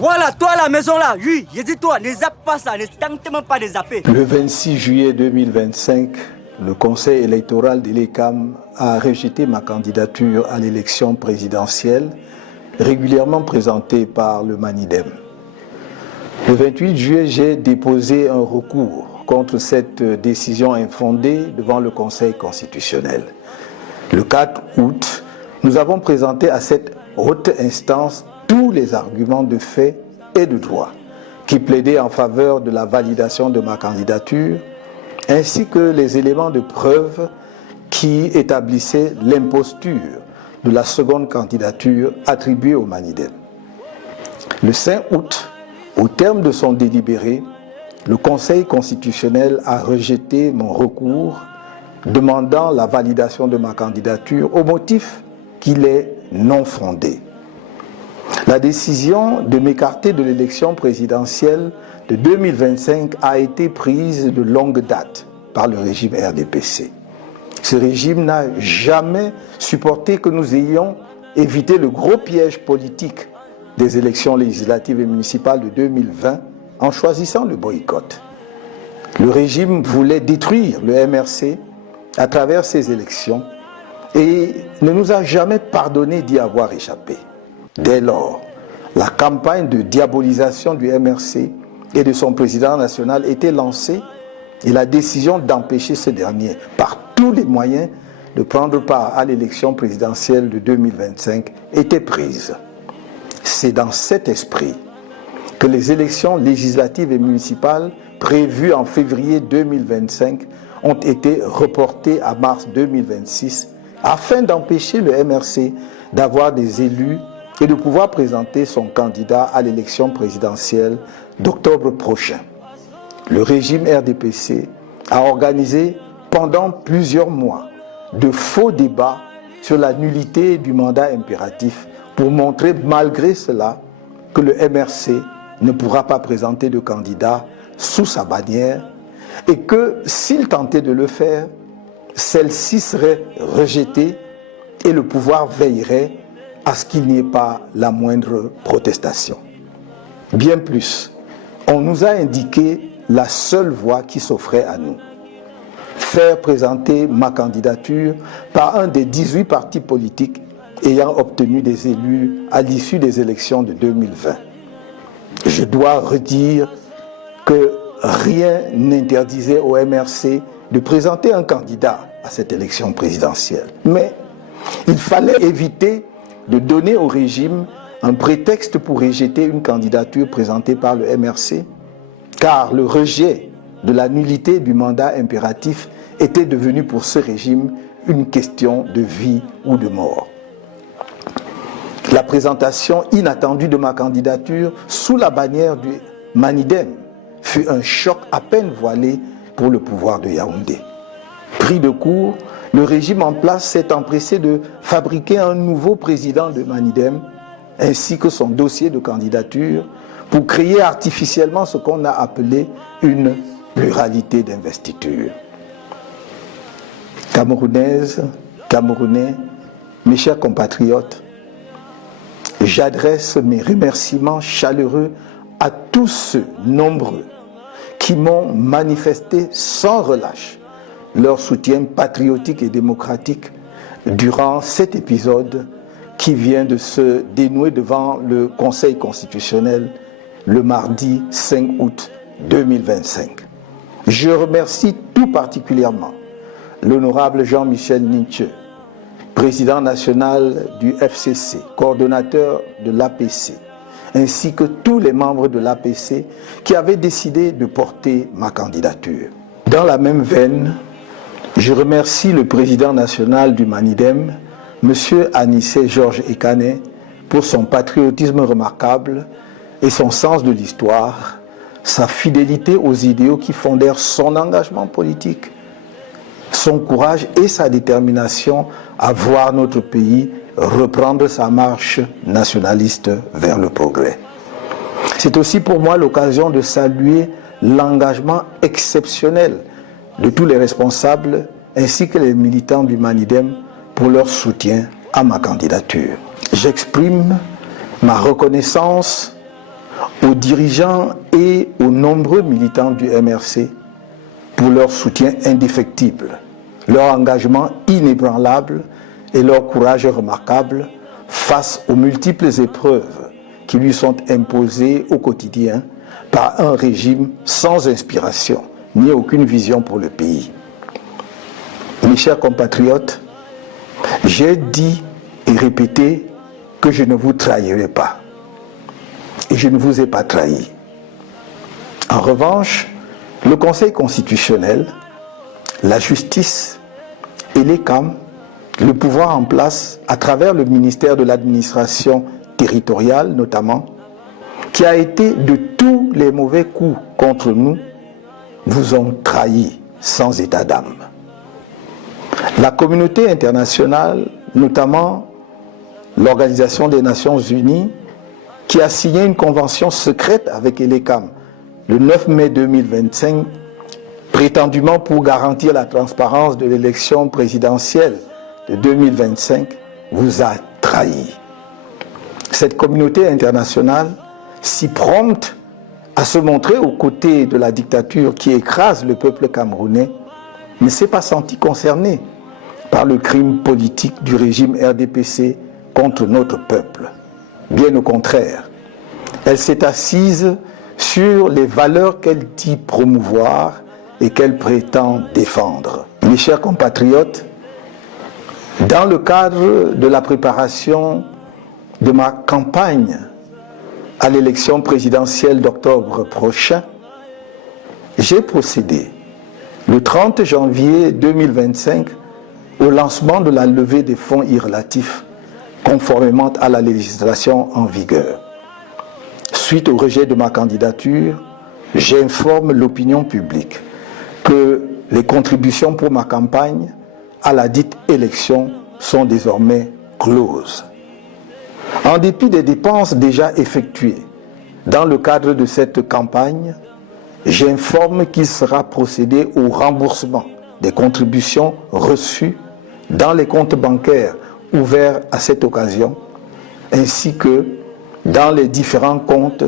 Voilà, toi à la maison là, oui, je dis toi, ne zappe pas ça, ne tente même pas de zapper. Le 26 juillet 2025, le Conseil électoral de l'ECAM a rejeté ma candidature à l'élection présidentielle régulièrement présentée par le Manidem. Le 28 juillet, j'ai déposé un recours contre cette décision infondée devant le Conseil constitutionnel. Le 4 août, nous avons présenté à cette haute instance tous les arguments de fait et de droit qui plaidaient en faveur de la validation de ma candidature, ainsi que les éléments de preuve qui établissaient l'imposture de la seconde candidature attribuée au Manidem. Le 5 août, au terme de son délibéré, le Conseil constitutionnel a rejeté mon recours demandant la validation de ma candidature au motif qu'il est non fondé. La décision de m'écarter de l'élection présidentielle de 2025 a été prise de longue date par le régime RDPC. Ce régime n'a jamais supporté que nous ayons évité le gros piège politique des élections législatives et municipales de 2020 en choisissant le boycott. Le régime voulait détruire le MRC à travers ces élections et ne nous a jamais pardonné d'y avoir échappé. Dès lors, la campagne de diabolisation du MRC et de son président national était lancée et la décision d'empêcher ce dernier, par tous les moyens, de prendre part à l'élection présidentielle de 2025 était prise. C'est dans cet esprit que les élections législatives et municipales prévues en février 2025 ont été reportées à mars 2026 afin d'empêcher le MRC d'avoir des élus et de pouvoir présenter son candidat à l'élection présidentielle d'octobre prochain. Le régime RDPC a organisé pendant plusieurs mois de faux débats sur la nullité du mandat impératif pour montrer malgré cela que le MRC ne pourra pas présenter de candidat sous sa bannière et que s'il tentait de le faire, celle-ci serait rejetée et le pouvoir veillerait à ce qu'il n'y ait pas la moindre protestation. Bien plus, on nous a indiqué la seule voie qui s'offrait à nous. Faire présenter ma candidature par un des 18 partis politiques ayant obtenu des élus à l'issue des élections de 2020. Je dois redire que rien n'interdisait au MRC de présenter un candidat à cette élection présidentielle. Mais il fallait éviter de donner au régime un prétexte pour rejeter une candidature présentée par le MRC, car le rejet de la nullité du mandat impératif était devenu pour ce régime une question de vie ou de mort. La présentation inattendue de ma candidature sous la bannière du Manidem fut un choc à peine voilé pour le pouvoir de Yaoundé. Pris de court, le régime en place s'est empressé de fabriquer un nouveau président de Manidem ainsi que son dossier de candidature pour créer artificiellement ce qu'on a appelé une pluralité d'investiture. Camerounaises, Camerounais, mes chers compatriotes, j'adresse mes remerciements chaleureux à tous ceux nombreux qui m'ont manifesté sans relâche leur soutien patriotique et démocratique durant cet épisode qui vient de se dénouer devant le Conseil constitutionnel le mardi 5 août 2025. Je remercie tout particulièrement l'honorable Jean-Michel Ninche, président national du FCC, coordonnateur de l'APC, ainsi que tous les membres de l'APC qui avaient décidé de porter ma candidature. Dans la même veine, je remercie le président national du Manidem, M. Anissé Georges Ekane, pour son patriotisme remarquable et son sens de l'histoire, sa fidélité aux idéaux qui fondèrent son engagement politique, son courage et sa détermination à voir notre pays reprendre sa marche nationaliste vers le progrès. C'est aussi pour moi l'occasion de saluer l'engagement exceptionnel de tous les responsables ainsi que les militants du Manidem pour leur soutien à ma candidature. J'exprime ma reconnaissance aux dirigeants et aux nombreux militants du MRC pour leur soutien indéfectible, leur engagement inébranlable et leur courage remarquable face aux multiples épreuves qui lui sont imposées au quotidien par un régime sans inspiration ni aucune vision pour le pays. Mes chers compatriotes, j'ai dit et répété que je ne vous trahirai pas. Et je ne vous ai pas trahi. En revanche, le Conseil constitutionnel, la justice et les CAM, le pouvoir en place à travers le ministère de l'administration territoriale notamment, qui a été de tous les mauvais coups contre nous, vous ont trahis sans état d'âme. La communauté internationale, notamment l'Organisation des Nations Unies, qui a signé une convention secrète avec ELECAM le 9 mai 2025, prétendument pour garantir la transparence de l'élection présidentielle de 2025, vous a trahi. Cette communauté internationale, si prompte à se montrer aux côtés de la dictature qui écrase le peuple camerounais, ne s'est pas sentie concernée par le crime politique du régime RDPC contre notre peuple. Bien au contraire, elle s'est assise sur les valeurs qu'elle dit promouvoir et qu'elle prétend défendre. Mes chers compatriotes, dans le cadre de la préparation de ma campagne à l'élection présidentielle d'octobre prochain, j'ai procédé le 30 janvier 2025 au lancement de la levée des fonds irrelatifs conformément à la législation en vigueur. Suite au rejet de ma candidature, j'informe l'opinion publique que les contributions pour ma campagne à la dite élection sont désormais closes. En dépit des dépenses déjà effectuées dans le cadre de cette campagne, j'informe qu'il sera procédé au remboursement des contributions reçues dans les comptes bancaires ouverts à cette occasion, ainsi que dans les différents comptes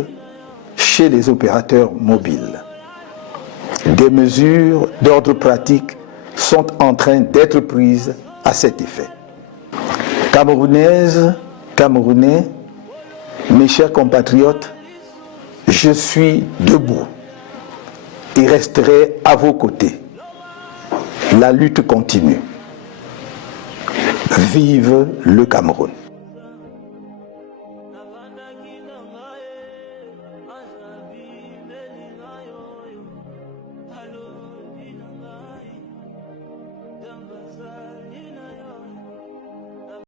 chez les opérateurs mobiles. Des mesures d'ordre pratique sont en train d'être prises à cet effet. Camerounaises, Camerounais, mes chers compatriotes, je suis debout et resterai à vos côtés. La lutte continue. Vive le Cameroun!